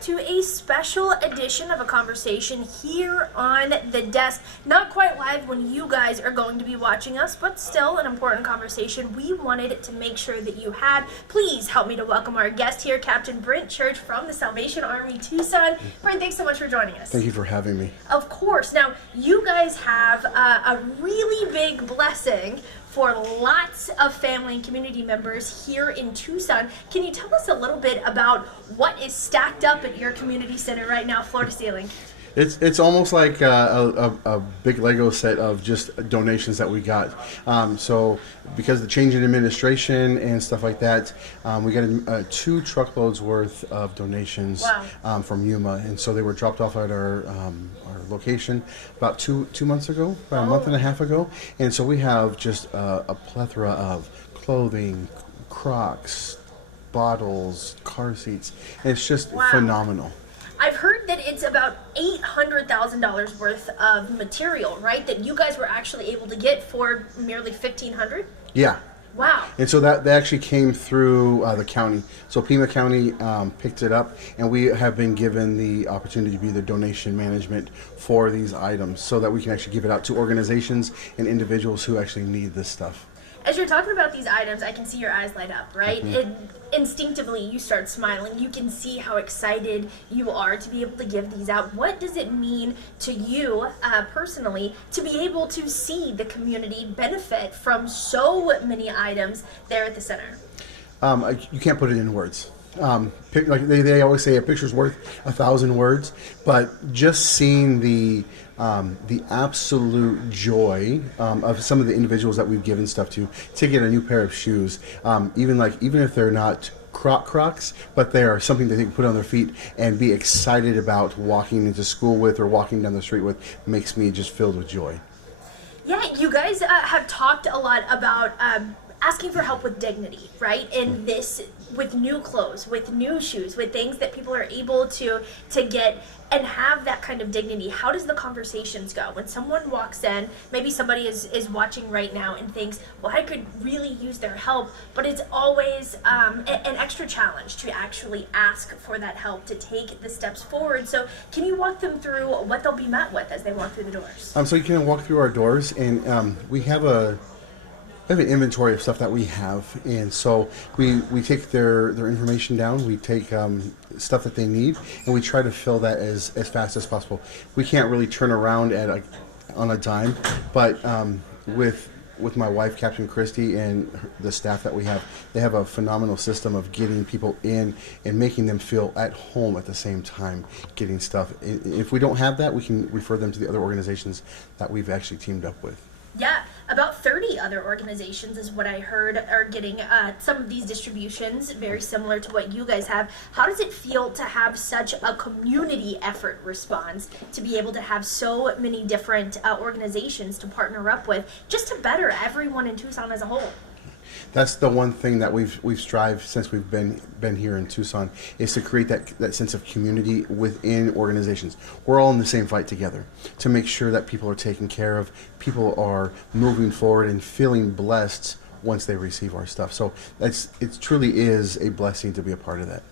back to a special edition of a conversation here on the desk. Not quite live when you guys are going to be watching us, but still an important conversation we wanted to make sure that you had. Please help me to welcome our guest here, Captain Brent Church from the Salvation Army Tucson. Brent, thanks so much for joining us. Thank you for having me. Of course. Now, you guys have a really big blessing for lots of family and community members here in Tucson. Can you tell us a little bit about what is stacked up at your community center right now, floor to ceiling? It's almost like a big Lego set of just donations that we got. So because of the change in administration and stuff like that, we got 2 truckloads worth of donations. Wow. From Yuma, and so they were dropped off at our location about two months ago, about a month and a half ago. And so we have just a plethora of clothing, Crocs, bottles, car seats. And it's just phenomenal. I've heard that it's about $800,000 worth of material, right? That you guys were actually able to get for merely $1,500? Yeah. Wow. And so that actually came through the county. So Pima County picked it up, and we have been given the opportunity to be the donation management for these items so that we can actually give it out to organizations and individuals who actually need this stuff. As you're talking about these items, I can see your eyes light up, right? Mm-hmm. Instinctively, you start smiling. You can see how excited you are to be able to give these out. What does it mean to you personally to be able to see the community benefit from so many items there at the center? You can't put it in words. Like they always say, a picture's worth 1,000 words. But just seeing the absolute joy of some of the individuals that we've given stuff to get a new pair of shoes, even if they're not Crocs, but they are something that they can put on their feet and be excited about walking into school with or walking down the street with, makes me just filled with joy. Yeah, you guys have talked a lot about asking for help with dignity, right? And this, with new clothes, with new shoes, with things that people are able to get and have that kind of dignity. How does the conversations go? When someone walks in, maybe somebody is watching right now and thinks, well, I could really use their help, but it's always an extra challenge to actually ask for that help, to take the steps forward. So can you walk them through what they'll be met with as they walk through the doors? So you can walk through our doors, and we have an inventory of stuff that we have, and so we take their information down. We take stuff that they need, and we try to fill that as fast as possible. We can't really turn around on a dime, but with my wife, Captain Christy, and the staff that we have, they have a phenomenal system of getting people in and making them feel at home at the same time, getting stuff. If we don't have that, we can refer them to the other organizations that we've actually teamed up with. Yeah, about 30 other organizations is what I heard are getting some of these distributions, very similar to what you guys have. How does it feel to have such a community effort response, to be able to have so many different organizations to partner up with, just to better everyone in Tucson as a whole? That's the one thing that we've strived since we've been here in Tucson, is to create that sense of community within organizations. We're all in the same fight together to make sure that people are taken care of, people are moving forward and feeling blessed once they receive our stuff. So it truly is a blessing to be a part of that.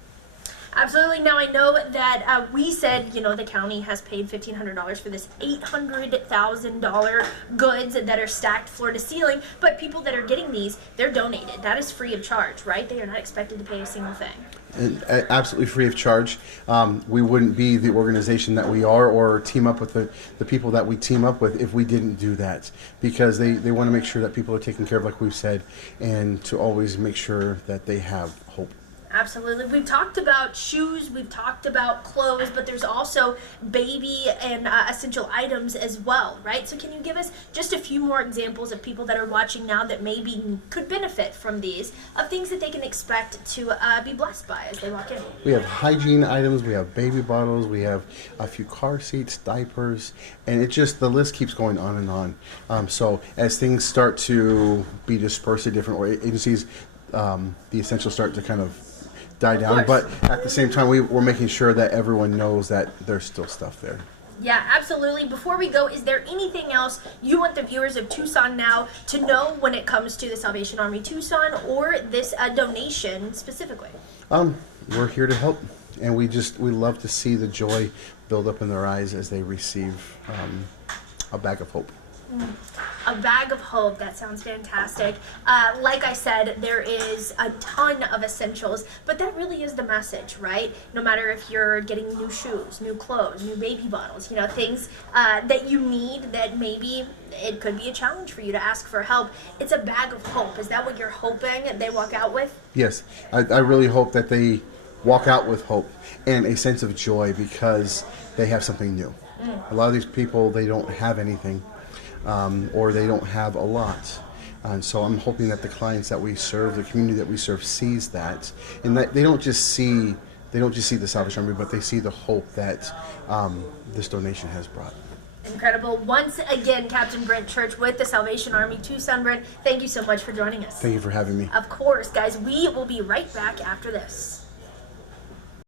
Absolutely. Now, I know that we said, the county has paid $1,500 for this $800,000 goods that are stacked floor to ceiling, but people that are getting these, they're donated. That is free of charge, right? They are not expected to pay a single thing. And absolutely free of charge. We wouldn't be the organization that we are, or team up with the people that we team up with, if we didn't do that, because they want to make sure that people are taken care of, like we've said, and to always make sure that they have hope. Absolutely. We've talked about shoes, we've talked about clothes, but there's also baby and essential items as well, right? So can you give us just a few more examples of people that are watching now that maybe could benefit from these, of things that they can expect to be blessed by as they walk in? We have hygiene items, we have baby bottles, we have a few car seats, diapers, and the list keeps going on and on. So as things start to be dispersed to different agencies, the essentials start to kind of die down, but at the same time we're making sure that everyone knows that there's still stuff there. Yeah, absolutely. Before we go, is there anything else you want the viewers of Tucson Now to know when it comes to the Salvation Army Tucson or this donation specifically? We're here to help. And we love to see the joy build up in their eyes as they receive a bag of hope. A bag of hope. That sounds fantastic. Like I said, there is a ton of essentials, but that really is the message, right? No matter if you're getting new shoes, new clothes, new baby bottles, things that you need that maybe it could be a challenge for you to ask for help. It's a bag of hope. Is that what you're hoping they walk out with? Yes. I really hope that they walk out with hope and a sense of joy because they have something new. A lot of these people, they don't have anything. Or they don't have a lot. And so I'm hoping that the clients that we serve, the community that we serve, sees that, and that they don't just see the Salvation Army, but they see the hope that this donation has brought. Incredible. Once again, Captain Brent Church with the Salvation Army Tucson. Brent, thank you so much for joining us. Thank you for having me. Of course, guys. We will be right back after this.